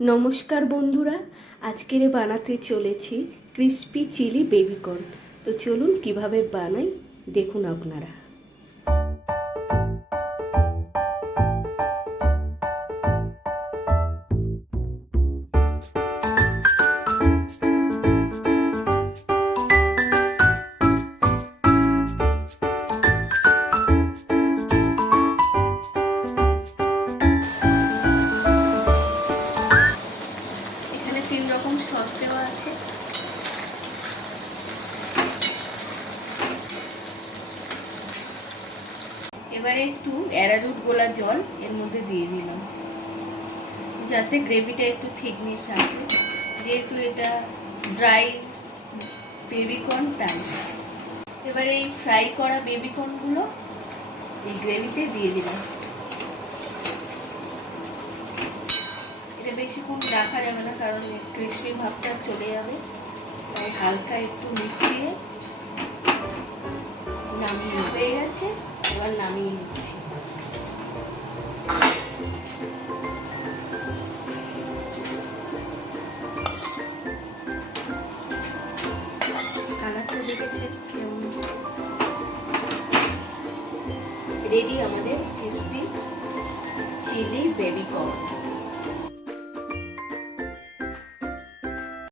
নমস্কার বন্ধুরা, আজকের বানাতে চলেছি ক্রিস্পি চিলি বেবিকর্ন। তো চলুন কিভাবে বানাই দেখুন আপনারা। এখানে 3 রকম সস দেওয়া আছে। এবারে একটু অ্যারারুট গোলা জল এর মধ্যে দিয়ে দিলাম, যাতে গ্রেভিটা একটু থিকনেস আসে, যেহেতু এটা ড্রাই বেবিকর্ন তাই। এবারে এই ফ্রাই করা বেবিকর্নগুলো এই গ্রেভিতে দিয়ে দিলাম। এটা বেশিক্ষণ রাখা যাবে না, কারণ ক্রিসপি ভাবটা চলে যাবে, তাই হালকা একটু মিশিয়ে নামিয়ে হয়ে গেছে। এবার নামিয়ে নিচ্ছি। কালারটা দেখেছে কেমন? রেডি আমাদের ক্রিসপি চিলি বেবিকর্ন।